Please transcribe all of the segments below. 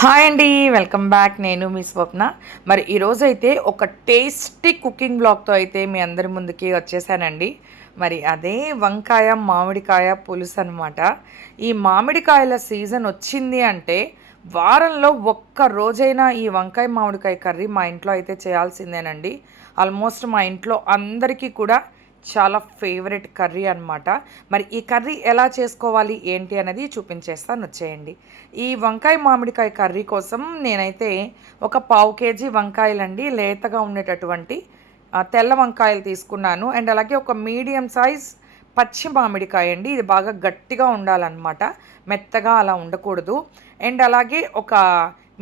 Hi అండి welcome back. నేను మీ స్వప్న. మరి ఈరోజు అయితే ఒక టేస్టీ కుకింగ్ బ్లాగ్తో అయితే మీ అందరి ముందుకి వచ్చేసానండి. మరి అదే వంకాయ మామిడికాయ పులుసు అనమాట ఈ మామిడికాయల సీజన్ వచ్చింది అంటే వారంలో ఒక్క రోజైనా ఈ వంకాయ మామిడికాయ కర్రీ మా ఇంట్లో అయితే చేయాల్సిందేనండి. ఆల్మోస్ట్ మా ఇంట్లో అందరికీ కూడా చాలా ఫేవరెట్ కర్రీ అనమాట మరి ఈ కర్రీ ఎలా చేసుకోవాలి ఏంటి అనేది చూపించేస్తాను. వచ్చేయండి. ఈ వంకాయ మామిడికాయ కర్రీ కోసం నేనైతే ఒక పావు కేజీ వంకాయలండి లేతగా ఉండేటటువంటి తెల్ల వంకాయలు తీసుకున్నాను. అండ్ అలాగే ఒక మీడియం సైజ్ పచ్చి మామిడికాయ అండి. ఇది బాగా గట్టిగా ఉండాలన్నమాట. మెత్తగా అలా ఉండకూడదు. అండ్ అలాగే ఒక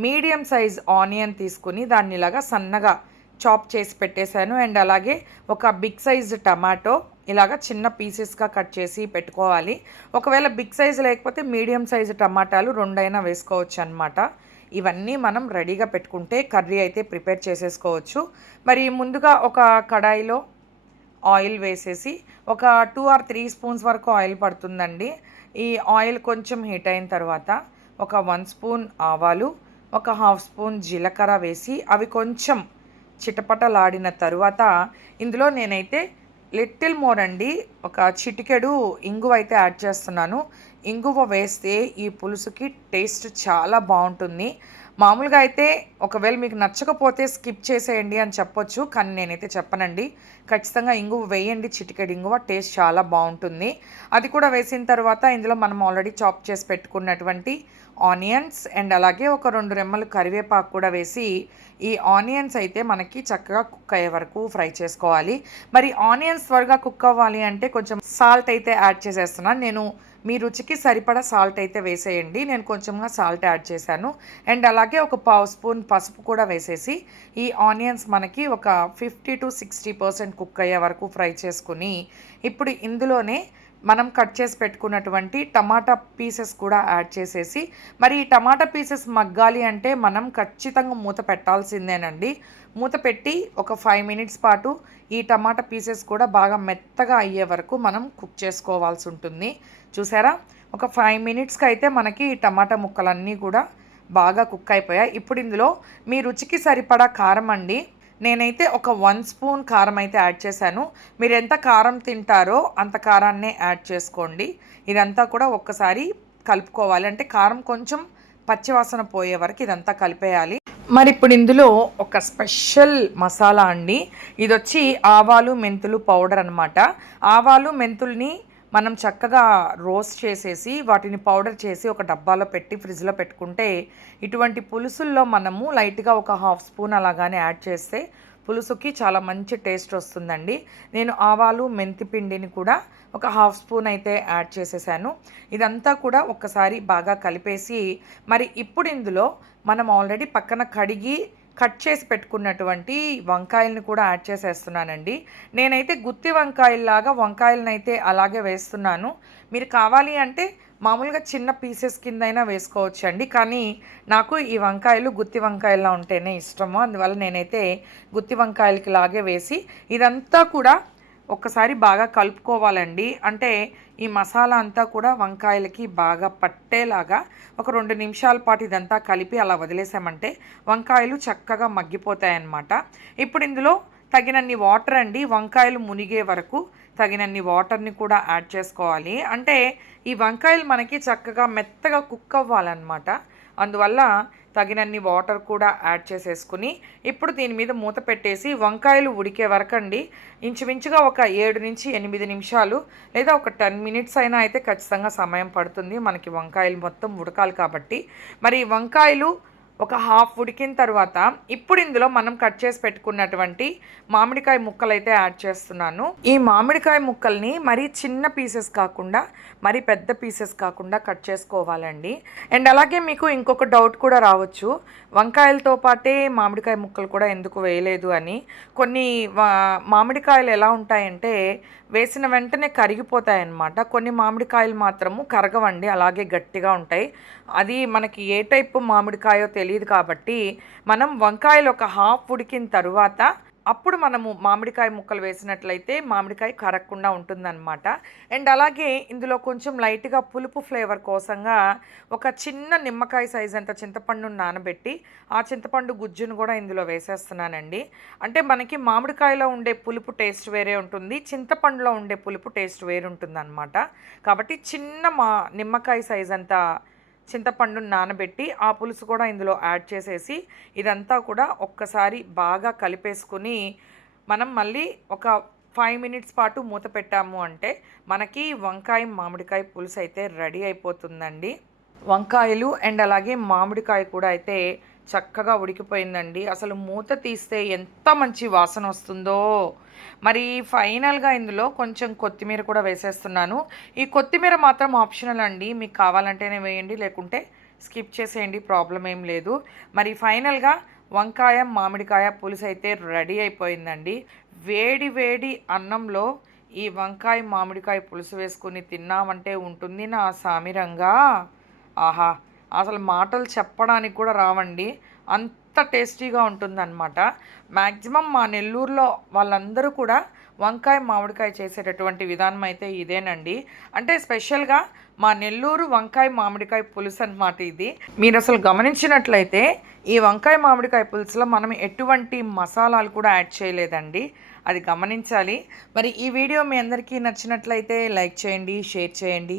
మీడియం సైజ్ ఆనియన్ తీసుకుని దాన్ని ఇలాగా సన్నగా చాప్ చేసి పెట్టేశాను. అండ్ అలాగే ఒక బిగ్ సైజ్ టమాటో ఇలాగ చిన్న పీసెస్గా కట్ చేసి పెట్టుకోవాలి. ఒకవేళ బిగ్ సైజ్ లేకపోతే మీడియం సైజు టమాటాలు రెండైనా వేసుకోవచ్చు అనమాట ఇవన్నీ మనం రెడీగా పెట్టుకుంటే కర్రీ అయితే ప్రిపేర్ చేసేసుకోవచ్చు. మరి ముందుగా ఒక కడాయిలో ఆయిల్ వేసేసి ఒక టూ ఆర్ త్రీ స్పూన్స్ వరకు ఆయిల్ పడుతుందండి. ఈ ఆయిల్ కొంచెం హీట్ అయిన తర్వాత ఒక వన్ స్పూన్ ఆవాలు ఒక హాఫ్ స్పూన్ జీలకర్ర వేసి అవి కొంచెం చిటపటలాడిన తరువాత ఇందులో నేనైతే లిటిల్ మోర్ అండి. ఒక చిటికెడు ఇంగువ అయితే యాడ్ చేస్తున్నాను. ఇంగువ వేస్తే ఈ పులుసుకి టేస్ట్ చాలా బాగుంటుంది. మామూలుగా అయితే ఒకవేళ మీకు నచ్చకపోతే స్కిప్ చేసేయండి అని చెప్పొచ్చు కానీ నేనైతే చెప్పనండి. ఖచ్చితంగా ఇంగువ వేయండి చిటికెడు ఇంగువ టేస్ట్ చాలా బాగుంటుంది. అది కూడా వేసిన తర్వాత ఇందులో మనం ఆల్రెడీ చాప్ చేసి పెట్టుకున్నటువంటి ఆనియన్స్ అండ్ అలాగే ఒక రెండు రెమ్మలు కరివేపాకు కూడా వేసి ఈ ఆనియన్స్ అయితే మనకి చక్కగా కుక్ అయ్యే వరకు ఫ్రై చేసుకోవాలి. మరి ఆనియన్స్ త్వరగా కుక్ అవ్వాలి అంటే కొంచెం సాల్ట్ అయితే యాడ్ చేసేస్తున్నాను. నేను మీ రుచికి సరిపడా సాల్ట్ అయితే వేసేయండి. నేను కొంచెంగా సాల్ట్ యాడ్ చేశాను. అండ్ అలాగే ఒక పావు స్పూన్ పసుపు కూడా వేసేసి ఈ ఆనియన్స్ మనకి ఒక fifty to sixty percent cook అయ్యే వరకు ఫ్రై చేసుకుని ఇప్పుడు ఇందులోనే మనం కట్ చేసి పెట్టుకున్నటువంటి టమాటా పీసెస్ కూడా యాడ్ చేసేసి మరి ఈ టమాటా పీసెస్ మగ్గాలి అంటే మనం ఖచ్చితంగా మూత పెట్టాల్సిందేనండి. మూత పెట్టి ఒక ఫైవ్ మినిట్స్ పాటు ఈ టమాటా పీసెస్ కూడా బాగా మెత్తగా అయ్యే వరకు మనం కుక్ చేసుకోవాల్సి ఉంటుంది. చూసారా? ఒక ఫైవ్ మినిట్స్కి అయితే మనకి ఈ టమాటా ముక్కలన్నీ కూడా బాగా కుక్ అయిపోయాయి. ఇప్పుడు ఇందులో మీ రుచికి సరిపడా కారం అండి. నేనైతే ఒక వన్ స్పూన్ కారం అయితే యాడ్ చేశాను. మీరు ఎంత కారం తింటారో అంత కారాన్నే యాడ్ చేసుకోండి. ఇదంతా కూడా ఒక్కసారి కలుపుకోవాలి. అంటే కారం కొంచెం పచ్చివాసన పోయే వరకు ఇదంతా కలిపేయాలి. మరి ఇప్పుడు ఇందులో ఒక స్పెషల్ మసాలా అండి. ఇది వచ్చి ఆవాలు మెంతులు పౌడర్ అనమాట ఆవాలు మెంతుల్ని మనం చక్కగా రోస్ట్ చేసేసి వాటిని పౌడర్ చేసి ఒక డబ్బాలో పెట్టి ఫ్రిడ్జ్లో పెట్టుకుంటే ఇటువంటి పులుసుల్లో మనము లైట్గా ఒక హాఫ్ స్పూన్ అలాగానే యాడ్ చేస్తే పులుసుకి చాలా మంచి టేస్ట్ వస్తుందండి. నేను ఆవాలు మెంతి పిండిని కూడా ఒక హాఫ్ స్పూన్ అయితే యాడ్ చేసేసాను. ఇదంతా కూడా ఒక్కసారి బాగా కలిపేసి మరి ఇప్పుడు ఇందులో మనం ఆల్రెడీ పక్కన కడిగి కట్ చేసి పెట్టుకున్నటువంటి వంకాయలను కూడా యాడ్ చేసేస్తున్నానండి. నేనైతే గుత్తి వంకాయల్లాగా వంకాయలను అయితే అలాగే వేస్తున్నాను. మీరు కావాలి అంటే మామూలుగా చిన్న పీసెస్ కిందైనా వేసుకోవచ్చు అండి కానీ నాకు ఈ వంకాయలు గుత్తి వంకాయలా ఉంటేనే ఇష్టము. అందువల్ల నేనైతే గుత్తి వంకాయలకి లాగే వేసి ఇదంతా కూడా ఒక్కసారి బాగా కలుపుకోవాలండి. అంటే ఈ మసాలా అంతా కూడా వంకాయలకి బాగా పట్టేలాగా ఒక రెండు నిమిషాల పాటు ఇదంతా కలిపి అలా వదిలేసామంటే వంకాయలు చక్కగా మగ్గిపోతాయన్నమాట. ఇప్పుడు ఇందులో తగినన్ని వాటర్ అండి వంకాయలు మునిగే వరకు తగినన్ని వాటర్ని కూడా యాడ్ చేసుకోవాలి. అంటే ఈ వంకాయలు మనకి చక్కగా మెత్తగా కుక్ అవ్వాలన్నమాట. అందువల్ల తగినన్ని వాటర్ కూడా యాడ్ చేసేసుకుని ఇప్పుడు దీని మీద మూత పెట్టేసి వంకాయలు ఉడికే వరకండి ఇంచుమించుగా ఒక ఏడు నుంచి ఎనిమిది నిమిషాలు లేదా ఒక టెన్ మినిట్స్ అయినా అయితే ఖచ్చితంగా సమయం పడుతుంది. మనకి వంకాయలు మొత్తం ఉడకాలి కాబట్టి. మరి వంకాయలు ఒక హాఫ్ ఉడికిన తర్వాత ఇప్పుడు ఇందులో మనం కట్ చేసి పెట్టుకున్నటువంటి మామిడికాయ ముక్కలు అయితే యాడ్ చేస్తున్నాను. ఈ మామిడికాయ ముక్కల్ని మరీ చిన్న పీసెస్ కాకుండా మరీ పెద్ద పీసెస్ కాకుండా కట్ చేసుకోవాలండి. అండ్ అలాగే మీకు ఇంకొక డౌట్ కూడా రావచ్చు. వంకాయలతో పాటే మామిడికాయ ముక్కలు కూడా ఎందుకు వేయలేదు అని. కొన్ని వా- మామిడికాయలు ఎలా ఉంటాయంటే వేసిన వెంటనే కరిగిపోతాయన్నమాట. కొన్ని మామిడికాయలు మాత్రము కరగవండి అలాగే గట్టిగా ఉంటాయి. అది మనకి ఏ టైపు మామిడికాయో తెలియదు తెలియదు కాబట్టి మనం వంకాయలు ఒక హాఫ్ ఉడికిన తరువాత అప్పుడు మనము మామిడికాయ ముక్కలు వేసినట్లయితే మామిడికాయ కరగకుండా ఉంటుందన్నమాట. అండ్ అలాగే ఇందులో కొంచెం లైట్గా పులుపు ఫ్లేవర్ కోసంగా ఒక చిన్న నిమ్మకాయ సైజ్ అంత చింతపండును నానబెట్టి ఆ చింతపండు గుజ్జును కూడా ఇందులో వేసేస్తున్నానండి. అంటే మనకి మామిడికాయలో ఉండే పులుపు టేస్ట్ వేరే ఉంటుంది చింతపండులో ఉండే పులుపు టేస్ట్ వేరు అనమాట కాబట్టి చిన్న మా నిమ్మకాయ సైజ్ అంతా చింతపండును నానబెట్టి ఆ పులుసు కూడా ఇందులో యాడ్ చేసేసి ఇదంతా కూడా ఒక్కసారి బాగా కలిపేసుకుని మనం మళ్ళీ ఒక ఫైవ్ మినిట్స్ పాటు మూత పెట్టాము అంటే మనకి వంకాయ మామిడికాయ పులుసు అయితే రెడీ అయిపోతుందండి. వంకాయలు అండ్ అలాగే మామిడికాయ కూడా అయితే చక్కగా ఉడికిపోయిందండి. అసలు మూత తీస్తే ఎంత మంచి వాసన వస్తుందో. మరి ఫైనల్గా ఇందులో కొంచెం కొత్తిమీర కూడా వేసేస్తున్నాను. ఈ కొత్తిమీర మాత్రం ఆప్షనల్ అండి. మీకు కావాలంటేనే వేయండి లేకుంటే స్కిప్ చేసేయండి ప్రాబ్లం ఏం లేదు. మరి ఫైనల్గా వంకాయ మామిడికాయ పులుసు అయితే రెడీ అయిపోయిందండి. వేడి వేడి అన్నంలో ఈ వంకాయ మామిడికాయ పులుసు వేసుకుని తిన్నామంటే ఉంటుంది నా సామిరంగా. ఆహా అసలు మాటలు చెప్పడానికి కూడా రావండి. అంత టేస్టీగా ఉంటుందన్నమాట. మ్యాక్సిమం మా నెల్లూరులో వాళ్ళందరూ కూడా వంకాయ మామిడికాయ చేసేటటువంటి విధానం అయితే ఇదేనండి. అంటే స్పెషల్గా మా నెల్లూరు వంకాయ మామిడికాయ పులుసు అనమాట ఇది. మీరు అసలు గమనించినట్లయితే ఈ వంకాయ మామిడికాయ పులుసులో మనం ఎటువంటి మసాలాలు కూడా యాడ్ చేయలేదండి. అది గమనించాలి. మరి ఈ వీడియో మీ అందరికీ నచ్చినట్లయితే లైక్ చేయండి షేర్ చేయండి.